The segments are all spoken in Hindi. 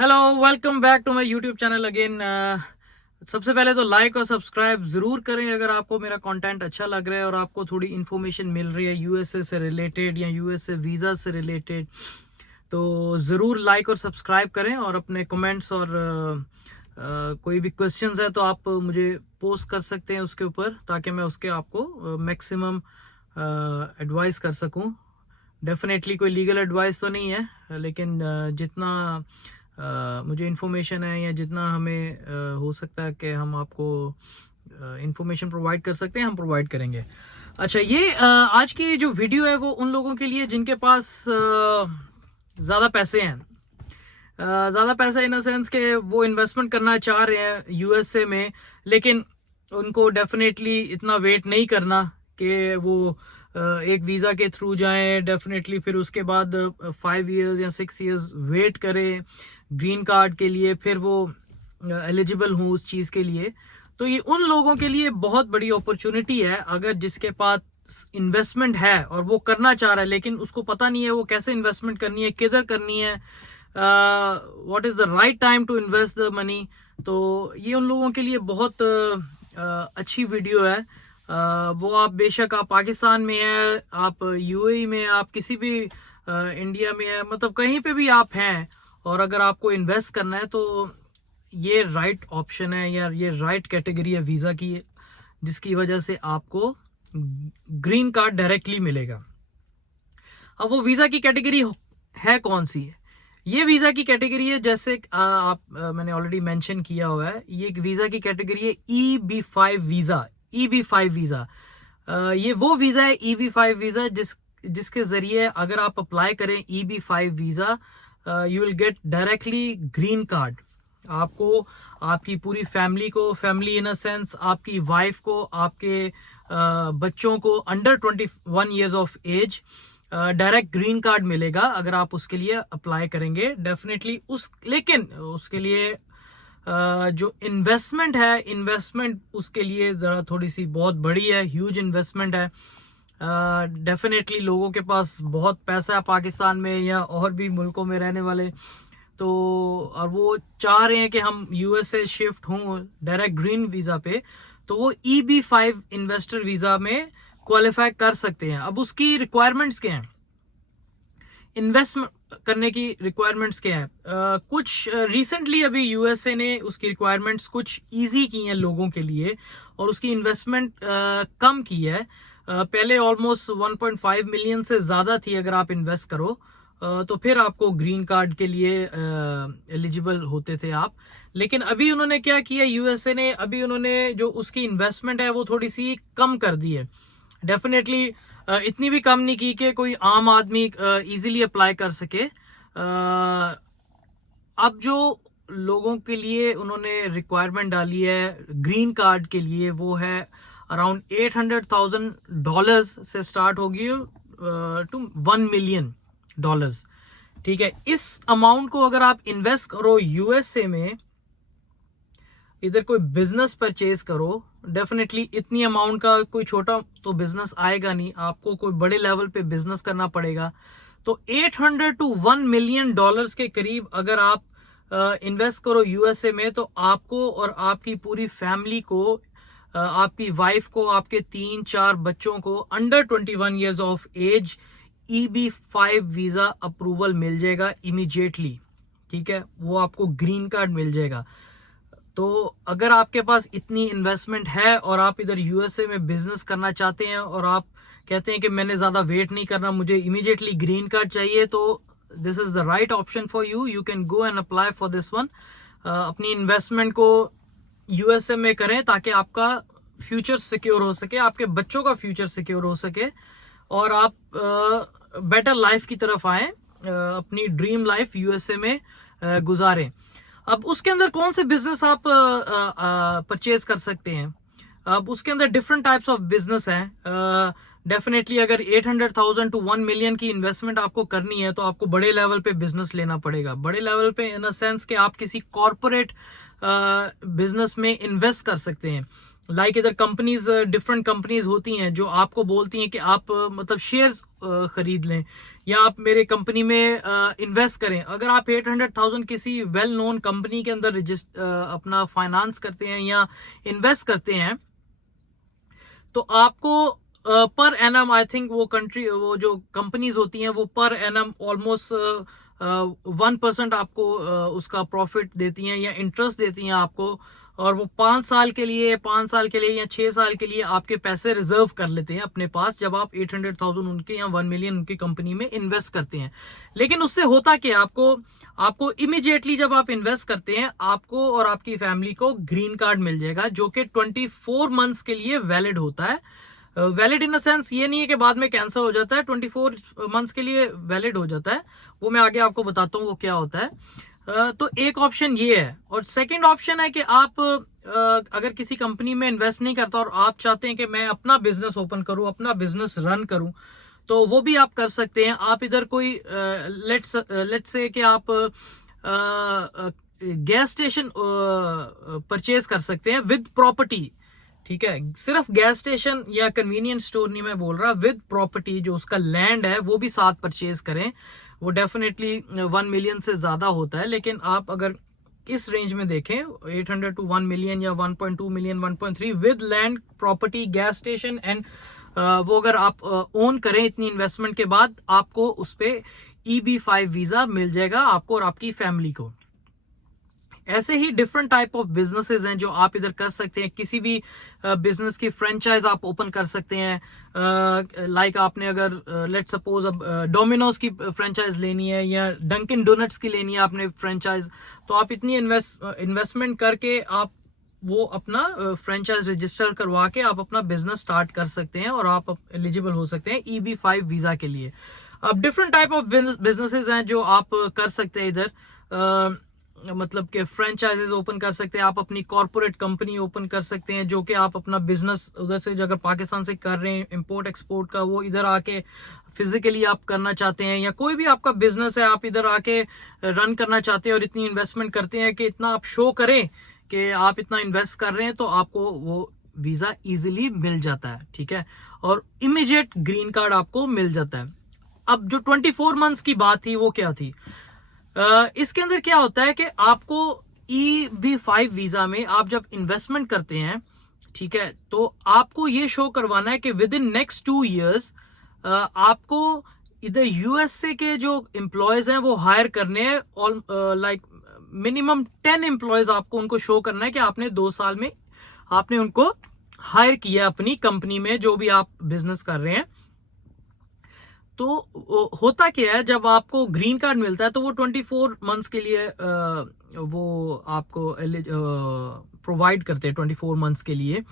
Hello, welcome back to my YouTube channel again. सबसे पहले तो लाइक और सब्सक्राइब जरूर करें अगर आपको मेरा कंटेंट अच्छा लग रहा है और आपको थोड़ी इन्फॉर्मेशन मिल रही है यूएसए से रिलेटेड या यूएसए वीज़ा से रिलेटेड, तो ज़रूर लाइक और सब्सक्राइब करें। और अपने कमेंट्स और कोई भी क्वेश्चंस है तो आप मुझे पोस्ट कर सकते हैं उसके ऊपर, ताकि मैं उसके आपको मैक्सिमम एडवाइस कर सकूं। डेफिनेटली कोई लीगल एडवाइस तो नहीं है, लेकिन जितना मुझे इन्फॉर्मेशन है या जितना हमें हो सकता है कि हम आपको इन्फॉर्मेशन प्रोवाइड कर सकते हैं, हम प्रोवाइड करेंगे। अच्छा, ये आज की जो वीडियो है वो उन लोगों के लिए जिनके पास ज़्यादा पैसे हैं। ज़्यादा पैसे इन द सेंस के वो इन्वेस्टमेंट करना चाह रहे हैं यूएसए में, लेकिन उनको डेफिनेटली इतना वेट नहीं करना कि वो एक वीज़ा के थ्रू जाएं। डेफिनेटली फिर उसके बाद 5 इयर्स या 6 इयर्स वेट करें ग्रीन कार्ड के लिए, फिर वो एलिजिबल हूँ उस चीज़ के लिए। तो ये उन लोगों के लिए बहुत बड़ी अपॉर्चुनिटी है, अगर जिसके पास इन्वेस्टमेंट है और वो करना चाह रहा है लेकिन उसको पता नहीं है वो कैसे इन्वेस्टमेंट करनी है, किधर करनी है, what is the right time to invest the money. तो ये उन लोगों के लिए बहुत अच्छी वीडियो है। वो आप बेशक आप पाकिस्तान में है, आप यूएई में, आप किसी भी इंडिया में है, मतलब कहीं पे भी आप हैं, और अगर आपको इन्वेस्ट करना है तो ये राइट ऑप्शन है या ये राइट कैटेगरी है वीज़ा की, जिसकी वजह से आपको ग्रीन कार्ड डायरेक्टली मिलेगा। अब वो वीज़ा की कैटेगरी है कौन सी है? ये वीज़ा की कैटेगरी है, जैसे मैंने ऑलरेडी मेंशन किया हुआ है, ये वीज़ा की कैटेगरी है EB5 वीज़ा। EB5 वीज़ा ये वो वीज़ा है, EB5 वीज़ा जिसके ज़रिए अगर आप अप्लाई करें EB5 visa, you will get directly green card. आपको, आपकी पूरी फैमिली को, फैमिली इन अ सेंस आपकी वाइफ को, आपके बच्चों को under 21 years of age direct green card मिलेगा अगर आप उसके लिए अप्लाई करेंगे डेफिनेटली। लेकिन उसके लिए जो इन्वेस्टमेंट है, इन्वेस्टमेंट उसके लिए ज़रा थोड़ी सी बहुत बड़ी है, ह्यूज इन्वेस्टमेंट है। डेफिनेटली लोगों के पास बहुत पैसा है पाकिस्तान में या और भी मुल्कों में रहने वाले, तो और वो चाह रहे हैं कि हम यूएसए शिफ्ट हों डायरेक्ट ग्रीन वीज़ा पे, तो वो EB5 इन्वेस्टर वीज़ा में क्वालिफाई कर सकते हैं। अब उसकी रिक्वायरमेंट्स क्या हैं, इन्वेस्टमेंट करने की रिक्वायरमेंट्स क्या है? कुछ रिसेंटली अभी यूएसए ने उसकी रिक्वायरमेंट्स कुछ इजी की हैं लोगों के लिए, और उसकी इन्वेस्टमेंट कम की है। पहले ऑलमोस्ट 1.5 मिलियन से ज़्यादा थी, अगर आप इन्वेस्ट करो तो फिर आपको ग्रीन कार्ड के लिए एलिजिबल होते थे आप। लेकिन अभी उन्होंने क्या किया यूएसए ने, अभी उन्होंने जो उसकी इन्वेस्टमेंट है वो थोड़ी सी कम कर दी है। डेफिनेटली इतनी भी कम नहीं की कि कोई आम आदमी इजीली अप्लाई कर सके। अब जो लोगों के लिए उन्होंने रिक्वायरमेंट डाली है ग्रीन कार्ड के लिए, वो है अराउंड $800,000 से स्टार्ट होगी टू $1 मिलियन। ठीक है, इस अमाउंट को अगर आप इन्वेस्ट करो यूएसए में, इधर कोई बिजनेस परचेज करो, डेफिनेटली इतनी अमाउंट का कोई छोटा तो बिजनेस आएगा नहीं, आपको कोई बड़े लेवल पे बिजनेस करना पड़ेगा। तो 800 to $1 मिलियन के करीब अगर आप इन्वेस्ट करो यूएसए में, तो आपको और आपकी पूरी फैमिली को, आपकी वाइफ को, आपके 3-4 बच्चों को under 21 years of age EB5 visa approval मिल जाएगा इमीडिएटली। ठीक है, वो आपको ग्रीन कार्ड मिल जाएगा। तो अगर आपके पास इतनी इन्वेस्टमेंट है और आप इधर यूएसए में बिजनेस करना चाहते हैं और आप कहते हैं कि मैंने ज्यादा वेट नहीं करना, मुझे इमीडिएटली ग्रीन कार्ड चाहिए, तो this is the right option for you. You can go and apply for this one. अपनी इन्वेस्टमेंट को यूएसए में करें ताकि आपका फ्यूचर सिक्योर हो सके, आपके बच्चों का फ्यूचर सिक्योर हो सके, और आप बेटर लाइफ की तरफ आए, अपनी ड्रीम लाइफ यूएसए में गुजारें। अब उसके अंदर कौन से बिजनेस आप परचेज कर सकते हैं? अब उसके अंदर डिफरेंट टाइप्स ऑफ बिजनेस हैं। डेफिनेटली अगर 800,000 to 1 मिलियन की इन्वेस्टमेंट आपको करनी है तो आपको बड़े लेवल पे बिजनेस लेना पड़ेगा। बड़े लेवल पे इन द सेंस कि आप किसी कॉर्पोरेट बिजनेस में इन्वेस्ट कर सकते हैं। लाइक इधर कंपनीज, डिफरेंट कंपनीज होती हैं जो आपको बोलती हैं कि आप मतलब शेयर्स खरीद लें या आप मेरे कंपनी में इन्वेस्ट करें। अगर आप 800,000 किसी वेल नोन कंपनी के अंदर अपना फाइनेंस करते हैं या इन्वेस्ट करते हैं तो आपको पर एनम, आई थिंक वो जो कंपनीज होती हैं वो पर एनम ऑलमोस्ट 1% आपको उसका प्रॉफिट देती हैं या इंटरेस्ट देती हैं आपको, और वो 5 साल के लिए या 6 साल के लिए आपके पैसे रिजर्व कर लेते हैं अपने पास जब आप 800,000 उनके या 1 मिलियन उनकी कंपनी में इन्वेस्ट करते हैं। लेकिन उससे होता क्या, आपको इमीडिएटली जब आप इन्वेस्ट करते हैं आपको और आपकी फैमिली को ग्रीन कार्ड मिल जाएगा जो कि 24 मंथ्स के लिए वैलिड होता है। वैलिड इन द सेंस ये नहीं है कि बाद में कैंसिल हो जाता है, 24 मंथ्स के लिए वैलिड हो जाता है। वो मैं आगे आपको बताता हूँ वो क्या होता है। तो एक ऑप्शन ये है, और सेकंड ऑप्शन है कि आप अगर किसी कंपनी में इन्वेस्ट नहीं करता और आप चाहते हैं कि मैं अपना बिजनेस ओपन करूं, अपना बिजनेस रन करूं, तो वो भी आप कर सकते हैं। आप इधर कोई लेट्स से कि आप गैस स्टेशन परचेज कर सकते हैं विद प्रॉपर्टी। ठीक है, सिर्फ गैस स्टेशन या कन्वीनियंस स्टोर नहीं मैं बोल रहा, विद प्रॉपर्टी जो उसका लैंड है वो भी साथ परचेज करें। वो डेफिनेटली 1 मिलियन से ज्यादा होता है, लेकिन आप अगर इस रेंज में देखें 800 टू 1 मिलियन या 1.2 million 1.3 with land property gas station and वो अगर आप ओन करें इतनी इन्वेस्टमेंट के बाद, आपको उस पर EB-5 वीजा मिल जाएगा आपको और आपकी फैमिली को। ऐसे ही डिफरेंट टाइप ऑफ बिजनेसेस हैं जो आप इधर कर सकते हैं। किसी भी बिजनेस की फ्रेंचाइज आप ओपन कर सकते हैं। लाइक आपने अगर लेट्स सपोज अब डोमिनोज की फ्रेंचाइज लेनी है या डंकिन डोनट्स की लेनी है आपने फ्रेंचाइज, तो आप इतनी इन्वेस्टमेंट करके आप वो अपना फ्रेंचाइज रजिस्टर करवा के आप अपना बिजनेस स्टार्ट कर सकते हैं और आप एलिजिबल हो सकते हैं EB-5 वीजा के लिए। अब डिफरेंट टाइप ऑफ बिजनेसेस हैं जो आप कर सकते हैं इधर। मतलब कि फ्रेंचाइजेस ओपन कर सकते हैं, आप अपनी कॉर्पोरेट कंपनी ओपन कर सकते हैं जो कि आप अपना बिजनेस उधर से अगर पाकिस्तान से कर रहे हैं इंपोर्ट एक्सपोर्ट का, वो इधर आके फिजिकली आप करना चाहते हैं, या कोई भी आपका बिजनेस है आप इधर आके रन करना चाहते हैं और इतनी इन्वेस्टमेंट करते हैं कि इतना आप शो करें कि आप इतना इन्वेस्ट कर रहे हैं, तो आपको वो वीजा इजिली मिल जाता है। ठीक है, और इमीडिएट ग्रीन कार्ड आपको मिल जाता है। अब जो 24 मंथ्स की बात थी वो क्या थी, इसके अंदर क्या होता है कि आपको EB-5 वीजा में आप जब इन्वेस्टमेंट करते हैं, ठीक है, तो आपको ये शो करवाना है कि विद इन नेक्स्ट 2 years आपको इधर USA के जो एम्प्लॉयज हैं वो हायर करने हैं। लाइक मिनिमम 10 एम्प्लॉयज आपको उनको शो करना है कि आपने 2 साल में आपने उनको हायर किया अपनी कंपनी में जो भी आप बिजनेस कर रहे हैं। तो होता क्या है, जब आपको ग्रीन कार्ड मिलता है तो वो 24 मंथ्स के लिए वो आपको प्रोवाइड करते हैं 24 मंथ्स के लिए।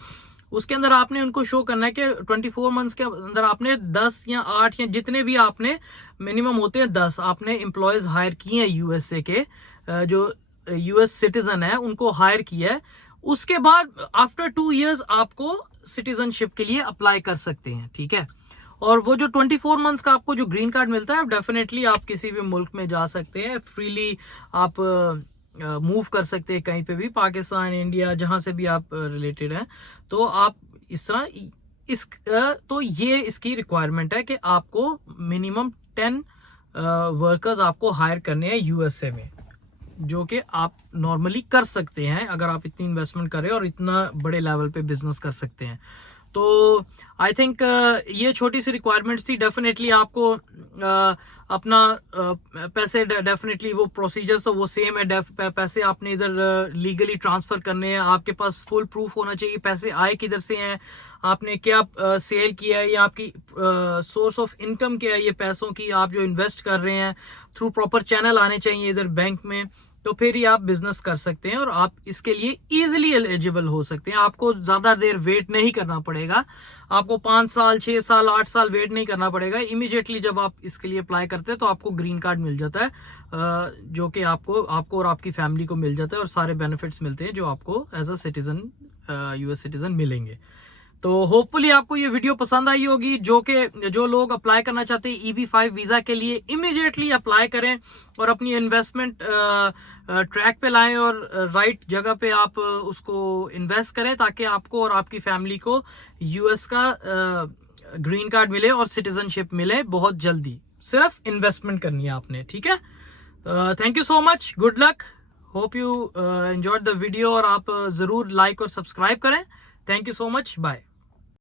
उसके अंदर आपने उनको शो करना है कि 24 मंथ्स के अंदर आपने 10 या 8 या जितने भी आपने मिनिमम होते हैं 10 आपने एम्प्लॉयज हायर किए हैं USA के, जो US सिटीजन है उनको हायर किया है। उसके बाद आफ्टर 2 years आपको सिटीजनशिप के लिए अप्लाई कर सकते हैं। ठीक है, और वो जो 24 मंथ्स का आपको जो ग्रीन कार्ड मिलता है, डेफिनेटली आप किसी भी मुल्क में जा सकते हैं, फ्रीली आप मूव कर सकते हैं कहीं पे भी, पाकिस्तान, इंडिया, जहां से भी आप रिलेटेड हैं। तो आप इस तरह तो ये इसकी रिक्वायरमेंट है कि आपको मिनिमम 10 वर्कर्स आपको हायर करने हैं USA में, जो कि आप नॉर्मली कर सकते हैं अगर आप इतनी इन्वेस्टमेंट करें और इतना बड़े लेवल पे बिजनेस कर सकते हैं। तो आई थिंक ये छोटी सी रिक्वायरमेंट्स थी। डेफिनेटली आपको अपना पैसे डेफिनेटली वो प्रोसीजर्स तो वो सेम है। पैसे आपने इधर लीगली ट्रांसफर करने हैं, आपके पास फुल प्रूफ होना चाहिए पैसे आए किधर से हैं, आपने क्या सेल किया है, या आपकी सोर्स ऑफ इनकम क्या है ये पैसों की, आप जो इन्वेस्ट कर रहे हैं थ्रू प्रॉपर चैनल आने चाहिए इधर बैंक में, तो फिर ही आप बिजनेस कर सकते हैं और आप इसके लिए इजीली एलिजिबल हो सकते हैं। आपको ज्यादा देर वेट नहीं करना पड़ेगा, आपको 5 साल 6 साल 8 साल वेट नहीं करना पड़ेगा। इमीडिएटली जब आप इसके लिए अप्लाई करते हैं तो आपको ग्रीन कार्ड मिल जाता है, जो कि आपको और आपकी फैमिली को मिल जाता है और सारे बेनिफिट्स मिलते हैं जो आपको as a citizen US citizen मिलेंगे। तो होपफुली आपको ये वीडियो पसंद आई होगी। जो लोग अप्लाई करना चाहते हैं EB5 वीजा के लिए, इमीडिएटली अप्लाई करें और अपनी इन्वेस्टमेंट ट्रैक पे लाएं और राइट जगह पे आप उसको इन्वेस्ट करें, ताकि आपको और आपकी फैमिली को यूएस का ग्रीन कार्ड मिले और सिटीजनशिप मिले बहुत जल्दी। सिर्फ इन्वेस्टमेंट करनी है आपने, ठीक है। Thank you so much, good luck, hope you enjoyed the video, और आप जरूर लाइक और सब्सक्राइब करें। Thank you so much, bye.